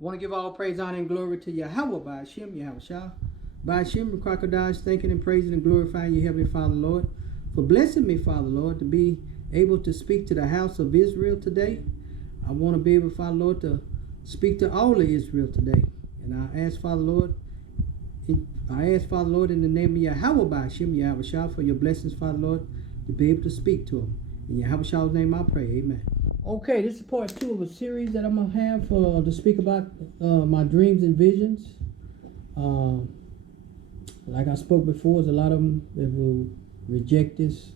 I want to give all praise, honor, and glory to Yahweh, by Hashem, Yahweh by Hashem, the crocodiles, thanking and praising and glorifying you, Heavenly Father, Lord, for blessing me, Father, Lord, to be able to speak to the house of Israel today. I want to be able, Father, Lord, to speak to all of Israel today. And I ask, Father, Lord, in the name of Yahweh, by Hashem, Yahweh for your blessings, Father, Lord, to be able to speak to them. In Yahweh's name I pray, amen. Okay, this is part 2 of a series that I'm going to have to speak about my dreams and visions. Like I spoke before, there's a lot of them that will reject this,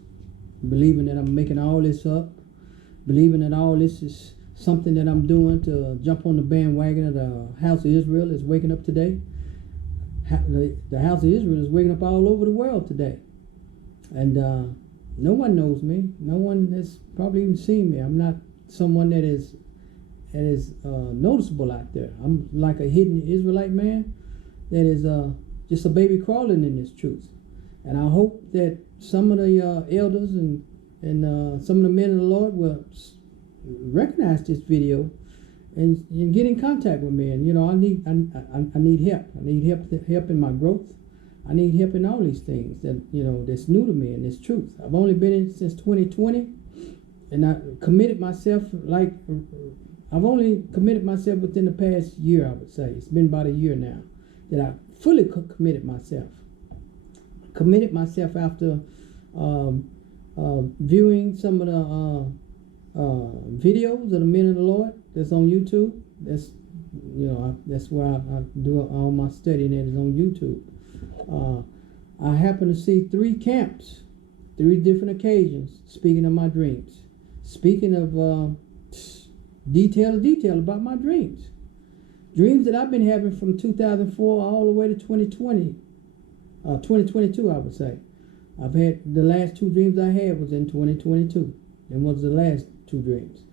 believing that I'm making all this up, believing that all this is something that I'm doing to jump on the bandwagon of the house of Israel is waking up today. The house of Israel is waking up all over the world today. And no one knows me. No one has probably even seen me. I'm not someone that is noticeable out there. I'm like a hidden Israelite man that is just a baby crawling in this truth. And I hope that some of the elders and some of the men of the Lord will recognize this video and get in contact with me. And I need help. I need help in my growth. I need help in all these things that that's new to me and this truth. I've only been in since 2020, and I committed myself I've only committed myself within the past year. I would say it's been about a year now that I fully committed myself. Committed myself after viewing some of the videos of the men of the Lord that's on YouTube. That's that's where I do all my studying. That is on YouTube. I happened to see 3 camps, 3 different occasions, speaking of my dreams, speaking of detail about my dreams that I've been having from 2004 all the way to 2020, 2022, I would say. I've had the last 2 dreams I had was in 2022, and was the last 2 dreams.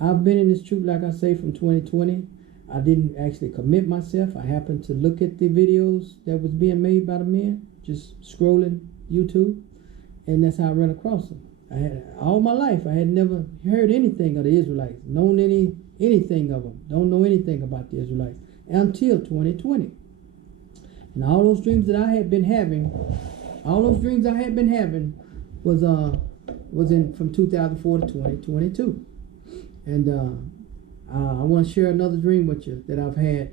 I've been in this truth, like I say, from 2020. I didn't actually commit myself. I happened to look at the videos that was being made by the men, just scrolling YouTube, and that's how I ran across them. I had all my life, I had never heard anything of the Israelites, known anything of them, don't know anything about the Israelites until 2020. And all those dreams that I had been having, was in from 2004 to 2022. And I want to share another dream with you that I've had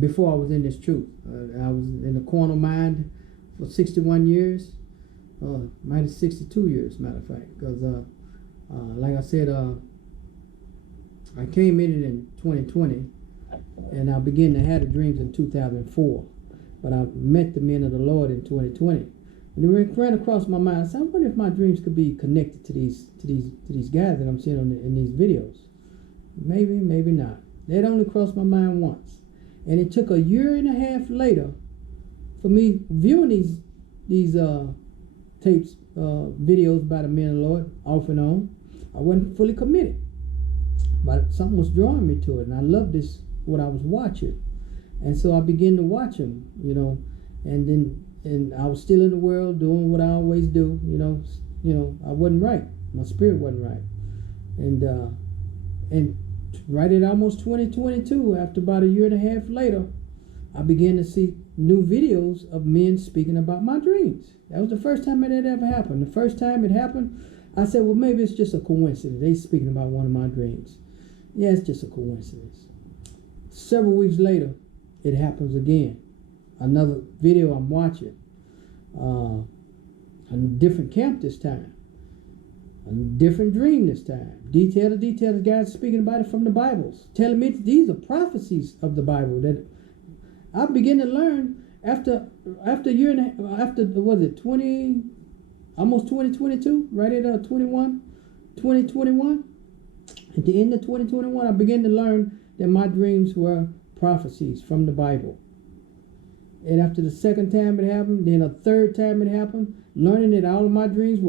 before I was in this truth. I was in the carnal mind for 61 years, minus 62 years, matter of fact. Because, like I said, I came in it in 2020, and I began to have the dreams in 2004. But I met the men of the Lord in 2020. And it ran across my mind. I said, I wonder if my dreams could be connected to these guys that I'm seeing in these videos. Maybe, maybe not. That only crossed my mind once. And it took a year and a half later for me viewing these tapes, videos by the men of the Lord, off and on. I wasn't fully committed, but something was drawing me to it, and I loved what I was watching. And so I began to watch them, and I was still in the world doing what I always do, I wasn't right. My spirit wasn't right. And right at almost 2022, after about a year and a half later, I began to see new videos of men speaking about my dreams. That was the first time it had ever happened. The first time it happened, I said, well, maybe it's just a coincidence. They speaking about one of my dreams. Yeah, it's just a coincidence. Several weeks later, it happens again. Another video I'm watching. A different camp this time. A different dream this time. Detail to detail. The guys speaking about it from the Bibles, telling me that these are prophecies of the Bible that I begin to learn after a year and a half, after almost 2022, right at 2021. At the end of 2021, I began to learn that my dreams were prophecies from the Bible. And after the second time it happened, then a third time it happened, learning that all of my dreams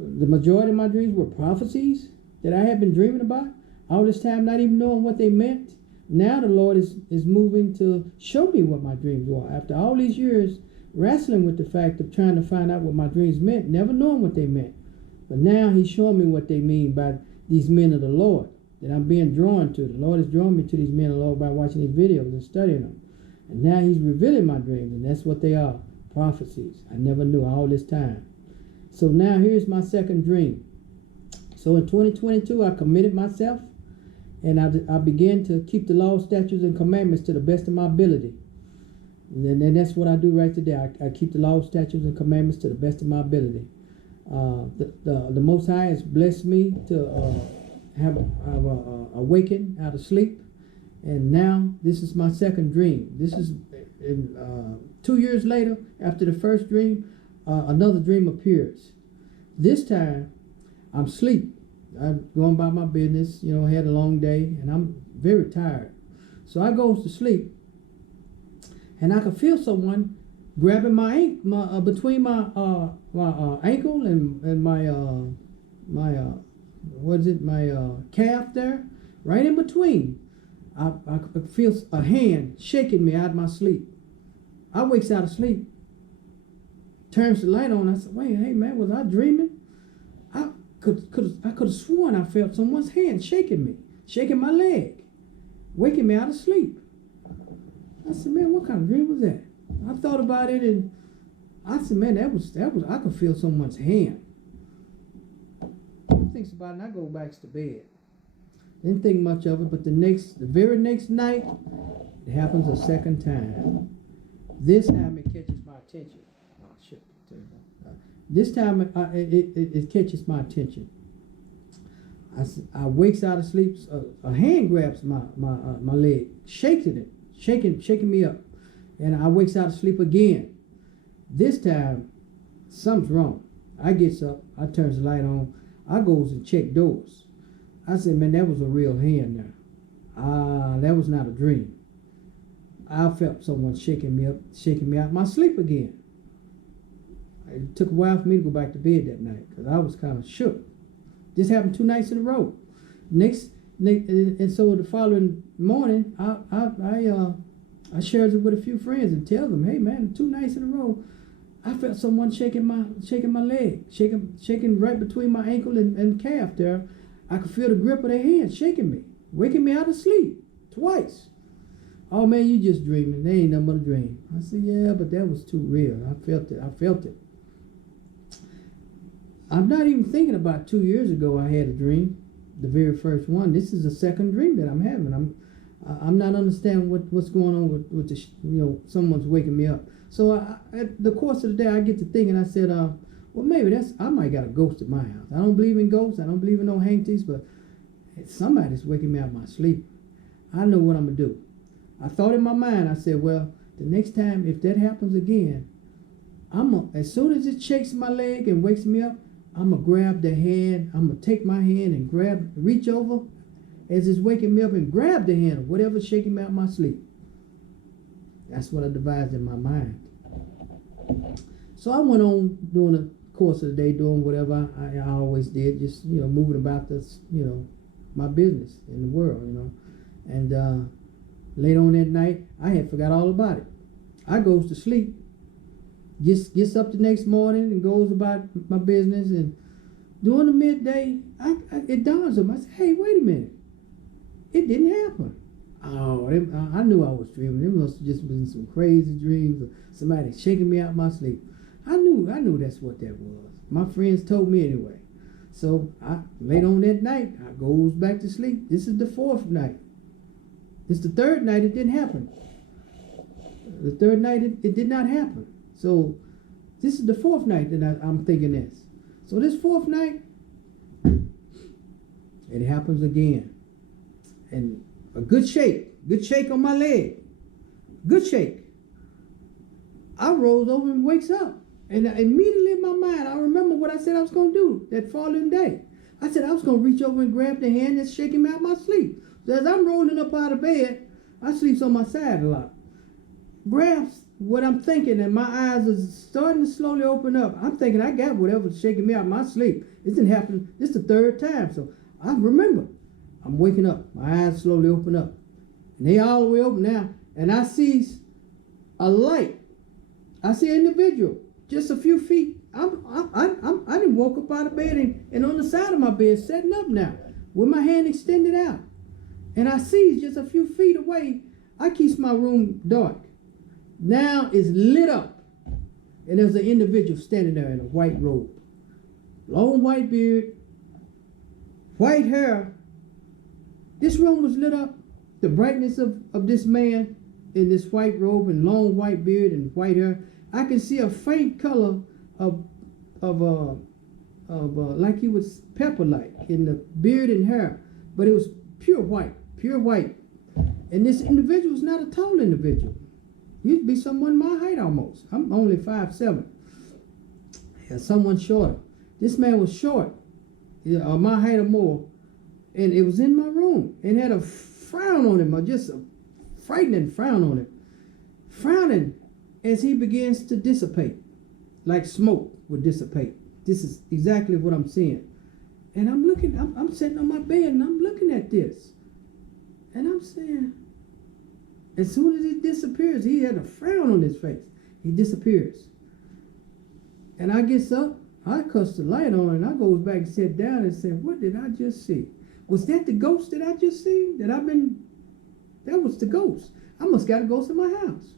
the majority of my dreams were prophecies that I had been dreaming about. All this time not even knowing what they meant. Now the Lord is moving to show me what my dreams were. After all these years wrestling with the fact of trying to find out what my dreams meant, never knowing what they meant. But now he's showing me what they mean by these men of the Lord. that I'm being drawn to. The Lord is drawing me to these men of the Lord by watching these videos and studying them. And now he's revealing my dreams, and that's what they are, prophecies. I never knew all this time. So now here's my second dream. So in 2022, I committed myself, and I began to keep the law, statutes, and commandments to the best of my ability. And that's what I do right today. I keep the law, statutes, and commandments to the best of my ability. The Most High has blessed me to have awakened out of sleep. And now this is my second dream. This is 2 years later, after the first dream, another dream appears. This time, I'm asleep. I'm going about my business, had a long day, and I'm very tired. So I goes to sleep, and I could feel someone grabbing my between my ankle and my calf there, right in between. I could feel a hand shaking me out of my sleep. I wakes out of sleep, turns the light on. I said, "Wait, hey man, was I dreaming?" I could have sworn I felt someone's hand shaking me, shaking my leg, waking me out of sleep. I said, "Man, what kind of dream was that?" I thought about it, and I said, "Man, that was I could feel someone's hand." He thinks about it, and I go back to bed. Didn't think much of it, but the very next night, it happens a second time. This time it catches my attention. Oh shit! This time it catches my attention. I wakes out of sleep. A hand grabs my leg, shaking me up, and I wakes out of sleep again. This time, something's wrong. I gets up. I turns the light on. I goes and check doors. I said, "Man, that was a real hand there. That was not a dream." I felt someone shaking me up, shaking me out of my sleep again. It took a while for me to go back to bed that night because I was kind of shook. This happened 2 nights in a row. And so the following morning, I shared it with a few friends and tell them, "Hey man, 2 nights in a row, I felt someone shaking my leg, shaking right between my ankle and calf there. I could feel the grip of their hand shaking me, waking me out of sleep twice." "Oh man, you just dreaming. They ain't nothing but a dream." I said, "Yeah, but that was too real. I felt it. I'm not even thinking about 2 years ago I had a dream, the very first one. This is the second dream that I'm having. I'm not understanding what's going on with the someone's waking me up. So at the course of the day, I get to thinking. I said, well, maybe I might got a ghost at my house. I don't believe in ghosts. I don't believe in no hangties, but somebody's waking me out of my sleep. I know what I'm gonna do. I thought in my mind. I said, well, the next time if that happens again, as soon as it shakes my leg and wakes me up, I'm gonna grab the hand. I'm gonna take my hand and reach over as it's waking me up and grab the hand of whatever's shaking me out of my sleep. That's what I devised in my mind. So I went on during the course of the day, doing whatever I always did, just moving about this, my business in the world, And late on that night, I had forgot all about it. I goes to sleep, gets up the next morning and goes about my business. And during the midday, it dawns on me. I said, "Hey, wait a minute! It didn't happen." Oh, I knew I was dreaming. It must have just been some crazy dreams or somebody shaking me out of my sleep. I knew that's what that was. My friends told me anyway. So late on that night, I goes back to sleep. This is the fourth night. It's the third night it didn't happen. The third night it did not happen. So this is the fourth night that I'm thinking this. So this fourth night, it happens again. And a good shake on my leg. Good shake. I rolls over and wakes up. And immediately in my mind, I remember what I said I was going to do that following day. I said I was going to reach over and grab the hand that's shaking me out of my sleep. So as I'm rolling up out of bed, I sleep on my side a lot. Grabs what I'm thinking, and my eyes are starting to slowly open up. I'm thinking I got whatever's shaking me out of my sleep. It didn't happen. This is the third time. So I remember. I'm waking up. My eyes slowly open up. And they all the way open now. And I see a light. I see an individual just a few feet. I didn't woke up out of bed and on the side of my bed setting up now. with my hand extended out. And I see just a few feet away. I keep my room dark. Now it's lit up. And there's an individual standing there in a white robe. Long white beard, white hair. This room was lit up. The brightness of this man in this white robe and long white beard and white hair. I can see a faint color of like he was pepper light in the beard and hair, but it was pure white. And this individual was not a tall individual. He used to be someone my height almost. I'm only 5'7". Yeah, someone shorter. This man was short, my height or more, and it was in my room and had a frown on him, just a frightening frown on him, frowning as he begins to dissipate, like smoke would dissipate. This is exactly what I'm seeing. And I'm looking, I'm sitting on my bed and I'm looking at this. And I'm saying, as soon as he disappears, he had a frown on his face. He disappears. And I gets up, I cuts the light on, and I goes back and sit down and said, what did I just see? Was that the ghost that I just seen? That was the ghost. I must got a ghost in my house.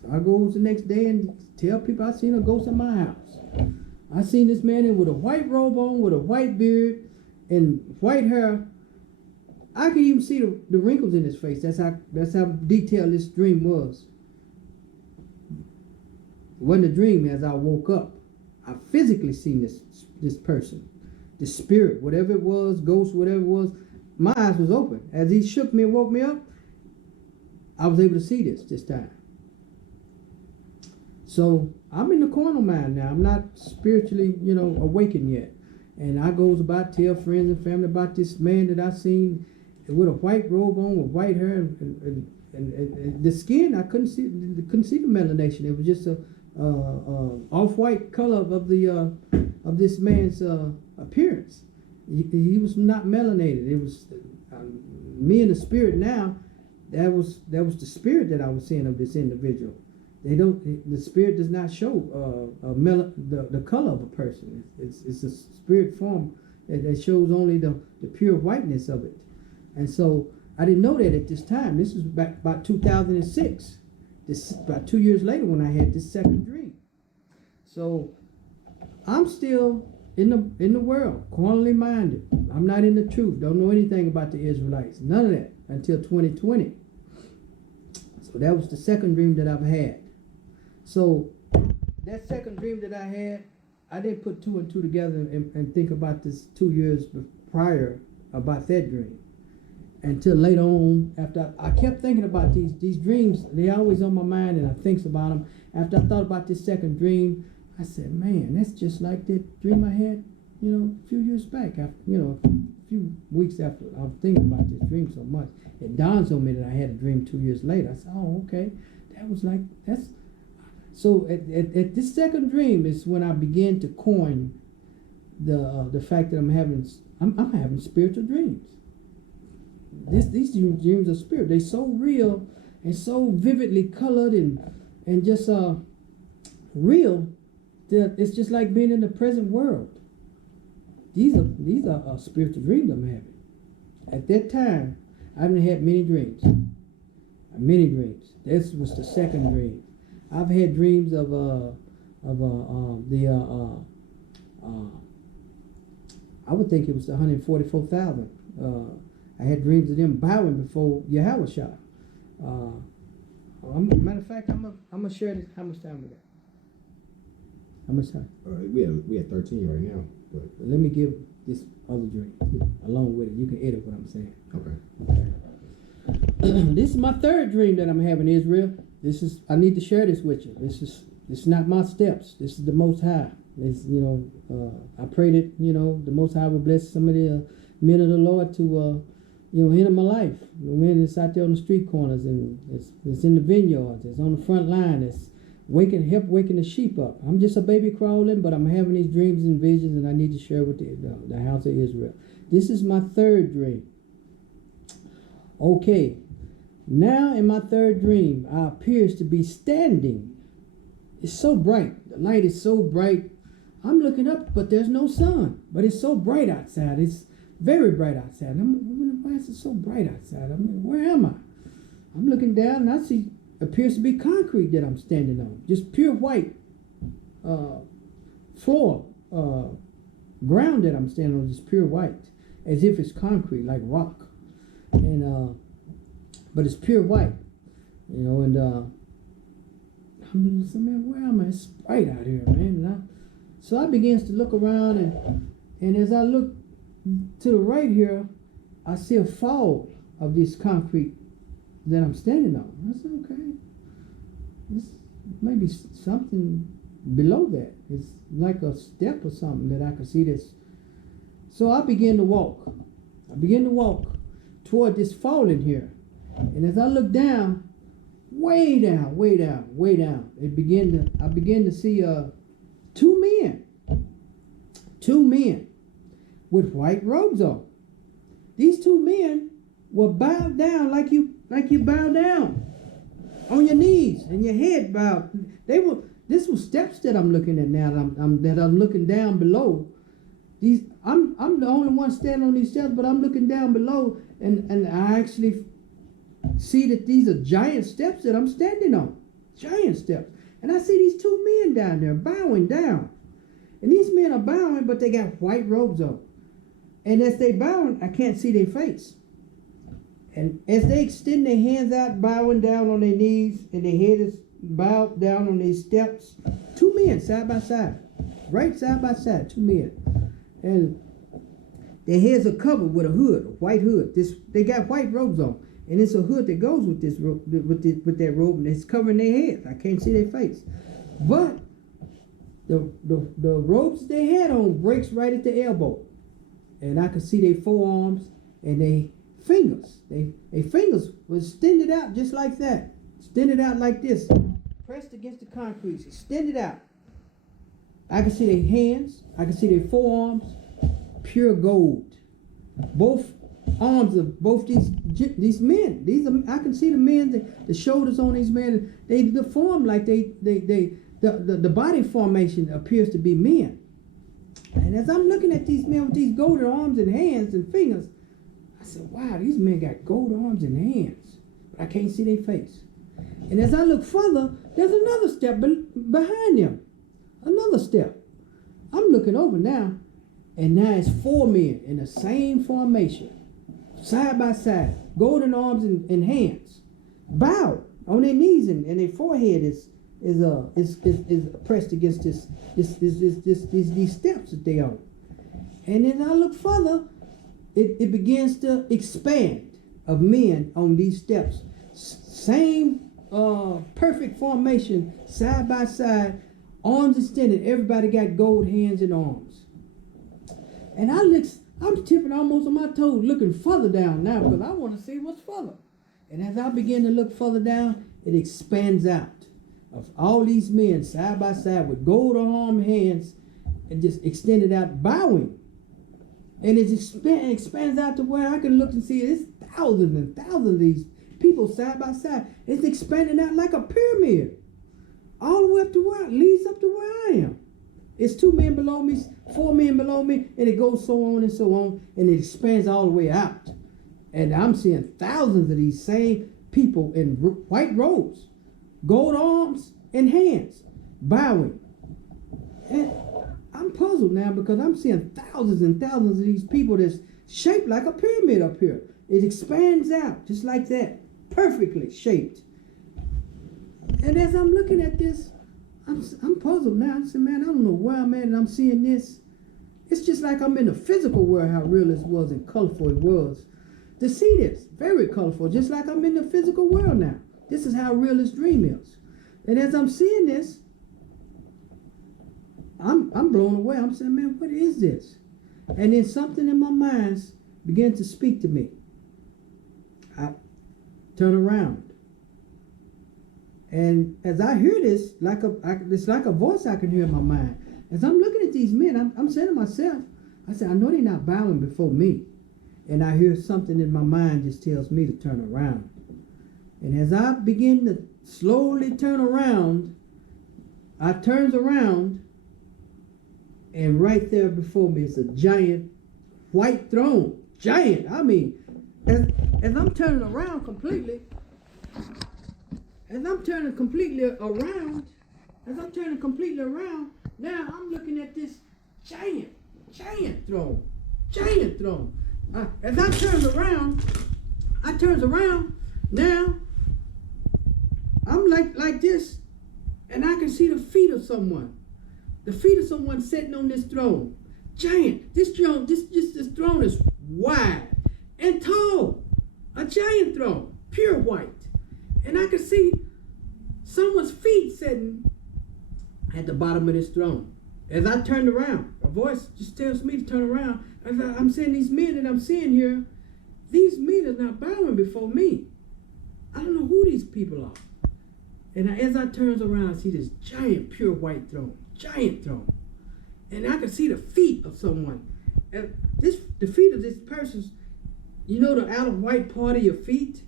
So I goes the next day and tell people I seen a ghost in my house. I seen this man with a white robe on, with a white beard and white hair. I could even see the wrinkles in his face. That's how detailed this dream was. It wasn't a dream. As I woke up, I physically seen this person, this spirit, whatever it was, ghost, whatever it was. My eyes was open. As he shook me and woke me up, I was able to see this time. So I'm in the carnal mind now. I'm not spiritually, awakened yet. And I goes about tell friends and family about this man that I seen with a white robe on, with white hair, and the skin. I couldn't see the melanation. It was just a off-white color of this man's appearance. He was not melanated. It was me and the spirit now. That was the spirit that I was seeing of this individual. The spirit does not show the color of a person. It's a spirit form that shows only the pure whiteness of it. And so I didn't know that at this time. This was back about 2006. This about 2 years later when I had this second dream. So I'm still in the world, carnally minded. I'm not in the truth. Don't know anything about the Israelites. None of that until 2020. So that was the second dream that I've had. So that second dream that I had, I didn't put two and two together and think about this 2 years prior about that dream. Until later on, after I kept thinking about these dreams, they're always on my mind and I think about them. After I thought about this second dream, I said, man, that's just like that dream I had, a few years back. After, a few weeks after I was thinking about this dream so much, it dawns on me that I had a dream 2 years later. I said, oh, okay, that's. So at this second dream is when I began to coin the fact that I'm having spiritual dreams. These dreams of spirit, they're so real and so vividly colored and just real that it's just like being in the present world. These are spiritual dreams I'm having. At that time, I haven't had many dreams. Many dreams. This was the second dream. I've had dreams of I would think it was 144,000. I had dreams of them bowing before Yahushua. Matter of fact, I'm gonna share this. How much time we got? How much time? We had 13 right now. But let me give this other dream along with it. You can edit what I'm saying. Okay. This is my third dream that I'm having, Israel. I need to share this with you. This is not my steps. This is the Most High. I pray that the Most High will bless some of the men of the Lord to enter my life. Men that's out there on the street corners and it's in the vineyards. It's on the front line. It's help waking the sheep up. I'm just a baby crawling, but I'm having these dreams and visions, and I need to share with the house of Israel. This is my third dream. Okay. Now in my third dream, I appears to be standing. It's so bright. The light is so bright. I'm looking up, but there's no sun. But it's so bright outside. very bright outside. And I'm wondering, why is it so bright outside? I'm like, where am I? I'm looking down and I see, appears to be concrete that I'm standing on. Just pure white floor, ground that I'm standing on, just pure white. As if it's concrete, like rock. And but it's pure white. You know, and I'm just, man, where am I? It's bright out here, man. So I begins to look around, and as I look to the right here, I see a fall of this concrete that I'm standing on. I said, okay, this may be something below that. It's like a step or something that I could see this. So I begin to walk. Toward this fall in here. And as I look down, way down, I begin to see two men with white robes on. These two men were bowed down like you bow down on your knees and your head bowed. This was steps that I'm looking at now. That I'm looking down below. I'm the only one standing on these steps, but I'm looking down below, and I actually see that these are giant steps that I'm standing on. Giant steps. And I see these two men down there bowing down. And these men are bowing, but they got white robes on. And as they bowing, I can't see their face. And as they extend their hands out, bowing down on their knees, and their head is bowed down on these steps, two men side by side. Right side by side, two men. And their heads are covered with a hood, a white hood. They got white robes on. And it's a hood that goes with this with that robe, and it's covering their heads. I can't see their face. But the robes they had on breaks right at the elbow. And I could see their forearms and their fingers. Their fingers was extended out just like that. Extended out like this. Pressed against the concrete. Extended out. I could see their hands. I could see their forearms. Pure gold. Both arms of both these men. I can see the men, the shoulders on these men. They form like the body formation appears to be men. And as I'm looking at these men with these golden arms and hands and fingers, I said, wow, these men got gold arms and hands, but I can't see their face. And as I look further, there's another step behind them. Another step. I'm looking over now, and now it's four men in the same formation, side by side, golden arms and hands, bowed on their knees, and their forehead is pressed against these steps that they on. And then I look further, it begins to expand of men on these steps. Same perfect formation, side by side, arms extended. Everybody got gold hands and arms. And I'm tipping almost on my toes, looking further down now because I want to see what's further. And as I begin to look further down, it expands out of all these men side by side with gold arm hands and just extended out, bowing. And it expands out to where I can look and see it's thousands and thousands of these people side by side. It's expanding out like a pyramid. All the way up to where it leads up to where I am. It's two men below me, four men below me, and it goes so on and so on, and it expands all the way out. And I'm seeing thousands of these same people in white robes, gold arms and hands, bowing. And I'm puzzled now because I'm seeing thousands and thousands of these people that's shaped like a pyramid up here. It expands out just like that, perfectly shaped. And as I'm looking at this, I'm puzzled now. I said, man, I don't know where I'm at, and I'm seeing this. It's just like I'm in the physical world, how real this was and colorful it was. To see this, very colorful, just like I'm in the physical world now. This is how real this dream is. And as I'm seeing this, I'm blown away. I'm saying, man, what is this? And then something in my mind began to speak to me. I turn around. And as I hear this, it's like a voice I can hear in my mind. As I'm looking at these men, I'm saying to myself, I said, I know they're not bowing before me. And I hear something in my mind just tells me to turn around. And as I begin to slowly turn around, I turns around, and right there before me is a giant white throne, giant. I mean, as I'm turning around completely, now I'm looking at this giant throne. As I turns around, now I'm like this, and I can see the feet of someone. The feet of someone sitting on this throne. Giant. This throne is wide and tall. A giant throne, pure white. And I can see someone's feet sitting at the bottom of this throne. As I turned around, a voice just tells me to turn around. As I'm seeing these men that I'm seeing here, these men are not bowing before me. I don't know who these people are. And as I turns around, I see this giant, pure white throne. And I can see the feet of someone. And the feet of this person's, you know, the outer white part of your feet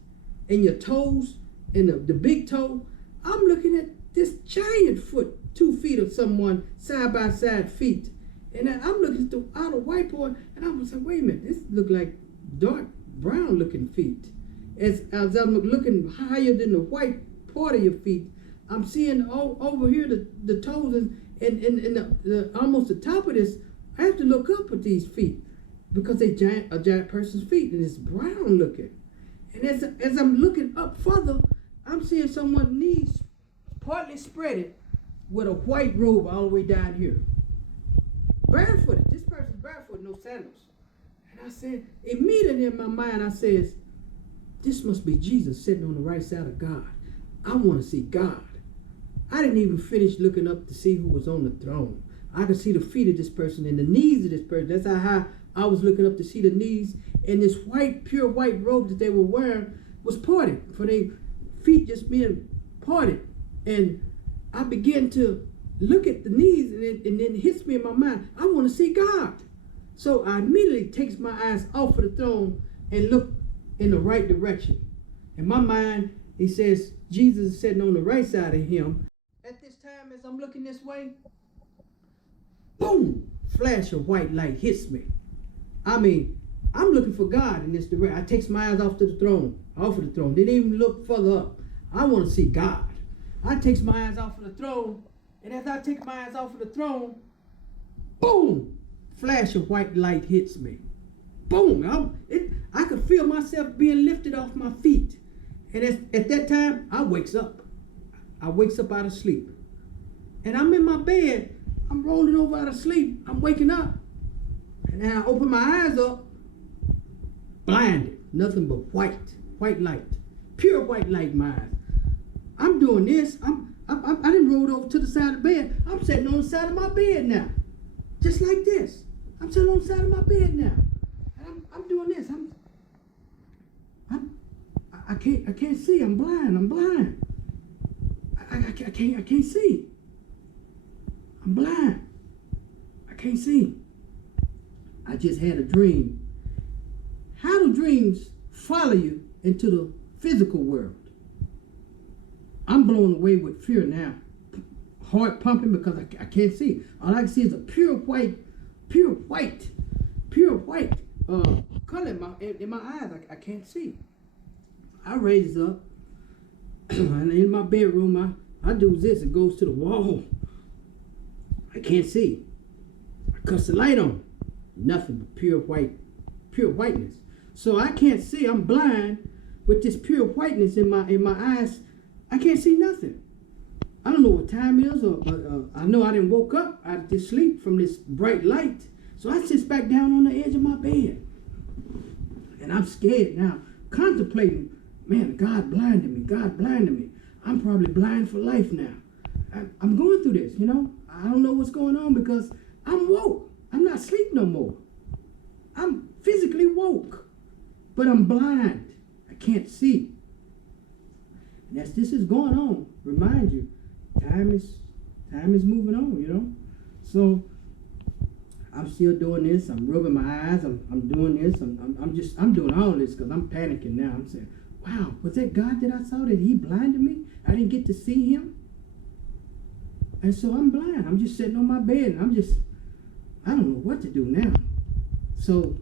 and your toes and the big toe. I'm looking at this giant foot, 2 feet of someone, side by side feet. And I'm looking at the outer white part, and I was like, wait a minute, this look like dark brown looking feet. As I'm looking higher than the white part of your feet, I'm seeing over here the toes and the almost the top of this. I have to look up at these feet because they're a giant person's feet, and it's brown looking. And as I'm looking up further, I'm seeing someone's knees partly spreaded with a white robe all the way down here. Barefooted. This person's barefoot, no sandals. And I said, immediately in my mind, I says, this must be Jesus sitting on the right side of God. I want to see God. I didn't even finish looking up to see who was on the throne. I could see the feet of this person and the knees of this person. That's how high I was looking up to see the knees. And this white, pure white robe that they were wearing was parted, for their feet just being parted. And I began to look at the knees, and then it hits me in my mind, I want to see God. So I immediately takes my eyes off of the throne and look in the right direction. In my mind, he says, Jesus is sitting on the right side of him. At this time, as I'm looking this way, boom, flash of white light hits me. I mean, I'm looking for God in this direction. I takes my eyes off of the throne. Didn't even look further up. I want to see God. I takes my eyes off of the throne, and as I take my eyes off of the throne, boom, flash of white light hits me. Boom, I could feel myself being lifted off my feet. And at that time, I wakes up. I wakes up out of sleep. And I'm in my bed. I'm rolling over out of sleep. I'm waking up. And then I open my eyes up. Blinded. Nothing but white light. Pure white light in my eyes. I'm doing this. I done rolled over to the side of the bed. I'm sitting on the side of my bed now. Just like this. I'm sitting on the side of my bed now. And I'm doing this. I can't see. I'm blind. I can't see. I'm blind. I can't see. I just had a dream. How do dreams follow you into the physical world? I'm blown away with fear now. Heart pumping because I can't see. All I can see is a pure white color in my eyes. I can't see. I raise up, and in my bedroom, I do this. It goes to the wall. I can't see. I cuss the light on. Nothing but pure whiteness. So I can't see. I'm blind with this pure whiteness in my eyes. I can't see nothing. I don't know what time it is, or I know I didn't woke up out of this sleep from this bright light. So I sit back down on the edge of my bed, and I'm scared now, contemplating. Man, God blinded me. I'm probably blind for life now. I'm going through this, I don't know what's going on because I'm woke. I'm not asleep no more. I'm physically woke, but I'm blind. I can't see. And as this is going on, remind you, time is moving on, So I'm still doing this. I'm rubbing my eyes. I'm doing this. I'm doing all this because I'm panicking now. I'm saying, wow, was that God that I saw that he blinded me? I didn't get to see him. And so I'm blind. I'm just sitting on my bed and I don't know what to do now. So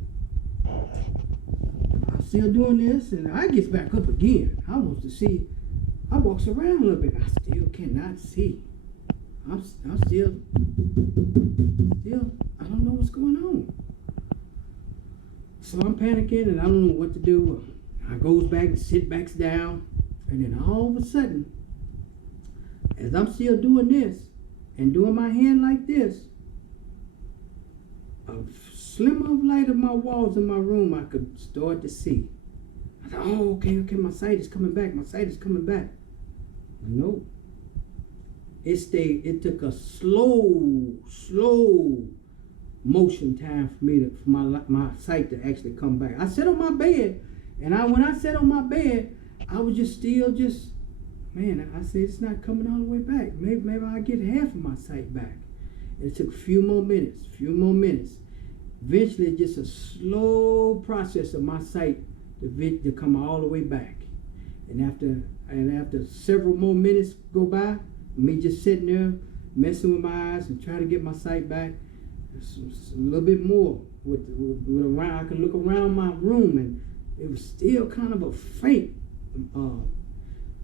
I'm still doing this, and I gets back up again. I wants to see. I walks around a little bit. I still cannot see. I'm still. I don't know what's going on. So I'm panicking, and I don't know what to do. I goes back and sit back down, and then all of a sudden, as I'm still doing this and doing my hand like this, a slimmer of light of my walls in my room I could start to see. I thought, oh, okay, my sight is coming back. No. It took a slow motion time for me for my sight to actually come back. I sat on my bed, and when I sat on my bed, I was just man, I said, it's not coming all the way back. Maybe I'll get half of my sight back. And it took a few more minutes. Eventually, just a slow process of my sight to come all the way back. And after several more minutes go by, me just sitting there, messing with my eyes and trying to get my sight back, a little bit more with around. I could look around my room, and it was still kind of a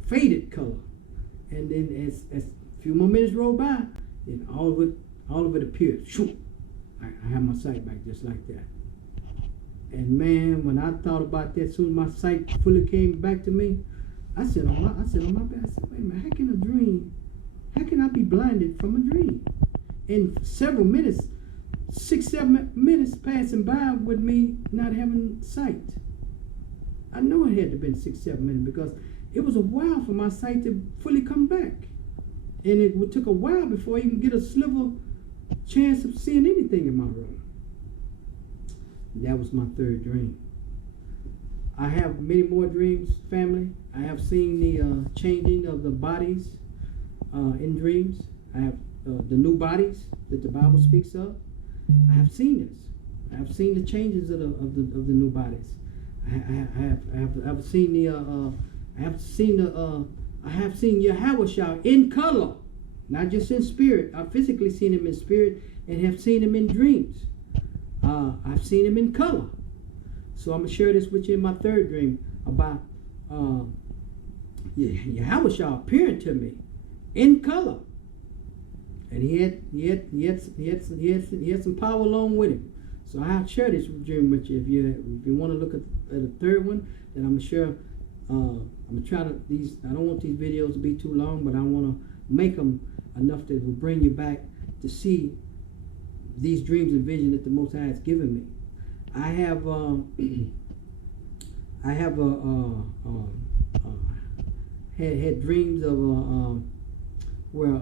faded color. And then as a few more minutes rolled by, and all of it appeared. Shoo! I had my sight back just like that. And man, when I thought about that, as soon as my sight fully came back to me, I said on my bed, I said, wait a minute, how can I be blinded from a dream? In several minutes, 6-7 minutes passing by with me not having sight. I know it had to have been 6-7 minutes because it was a while for my sight to fully come back. And it took a while before I even get a sliver chance of seeing anything in my room. That was my third dream. I have many more dreams, family. I have seen the changing of the bodies in dreams. I have the new bodies that the Bible speaks of. I have seen this. I have seen the changes of the new bodies. I have seen Yahweh in color, not just in spirit. I've physically seen him in spirit and have seen him in dreams. I've seen him in color. So I'm going to share this with you in my third dream about Yahweh appearing to me in color. And he had some power along with him. So I'll share this dream with you. If you want to look at the third one, then I'm sure I'm gonna try to I don't want these videos to be too long, but I want to make them enough that will bring you back to see these dreams and visions that the Most High has given me. I have had dreams of where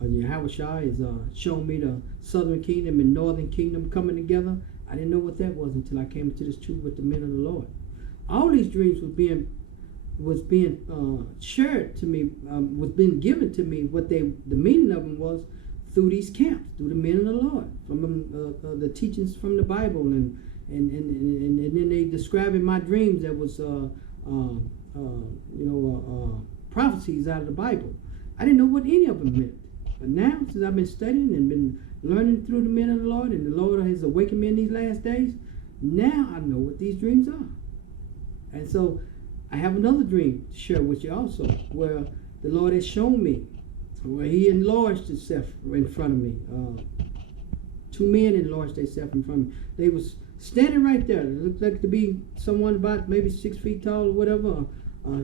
Yahweh is showing me the southern kingdom and northern kingdom coming together. I didn't know what that was until I came into this truth with the men of the Lord. All these dreams was being shared to me, was being given to me. The meaning of them was through these camps, through the men of the Lord, from the teachings from the Bible, and then they describing my dreams that was prophecies out of the Bible. I didn't know what any of them meant. But now, since I've been studying and been learning through the men of the Lord, and the Lord has awakened me in these last days, now I know what these dreams are. And so I have another dream to share with you also, where the Lord has shown me, where he enlarged himself in front of me. Two men enlarged themselves in front of me. They was standing right there. It looked like to be someone about maybe 6 feet tall or whatever,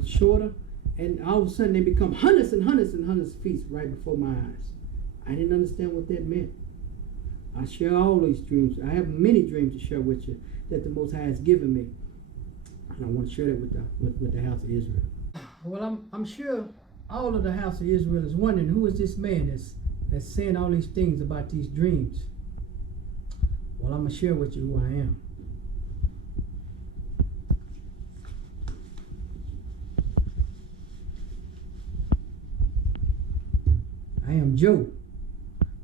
shorter. And all of a sudden they become hundreds and hundreds and hundreds of feet right before my eyes. I didn't understand what that meant. I share all these dreams. I have many dreams to share with you that the Most High has given me. And I want to share that with the house of Israel. Well, I'm sure all of the house of Israel is wondering, who is this man that's saying all these things about these dreams? Well, I'm going to share with you who I am. I am Joe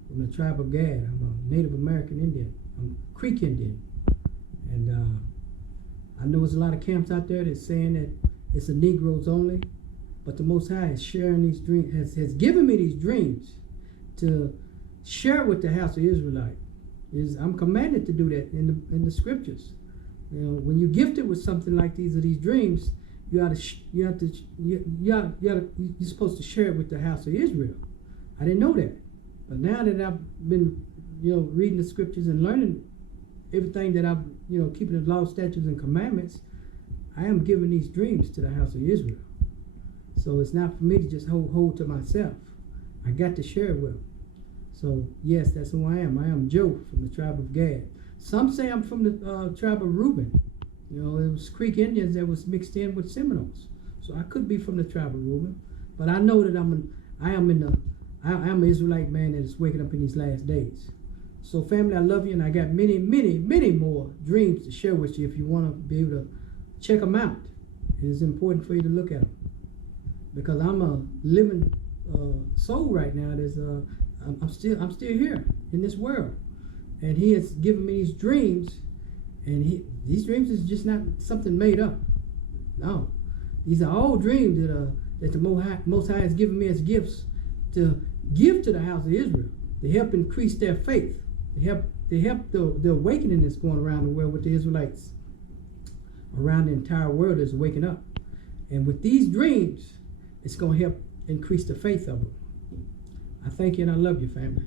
from the tribe of Gad. I'm a Native American Indian. I'm Creek Indian. And I know there's a lot of camps out there that's saying that it's a Negroes only. But the Most High is sharing these dreams, has given me these dreams to share with the house of Israelite. I'm commanded to do that in the scriptures. You know, when you're gifted with something like these dreams, you're supposed to share it with the house of Israel. I didn't know that, but now that I've been, reading the scriptures and learning everything that I've, keeping the law, statutes, and commandments, I am giving these dreams to the house of Israel. So it's not for me to just hold to myself. I got to share it with them. So yes, that's who I am. I am Joe from the tribe of Gad. Some say I'm from the tribe of Reuben. It was Creek Indians that was mixed in with Seminoles. So I could be from the tribe of Reuben, but I know that I am an Israelite man that is waking up in these last days. So family, I love you, and I got many, many, many more dreams to share with you if you want to be able to check them out. It is important for you to look at them, because I'm a living soul right now. I'm still here in this world, and He has given me these dreams, and these dreams is just not something made up. No, these are all dreams that the Most High has given me as gifts to give to the house of Israel, to help increase their faith, to help the awakening that's going around the world with the Israelites around the entire world is waking up. And with these dreams, it's going to help increase the faith of them. I thank you and I love you, family.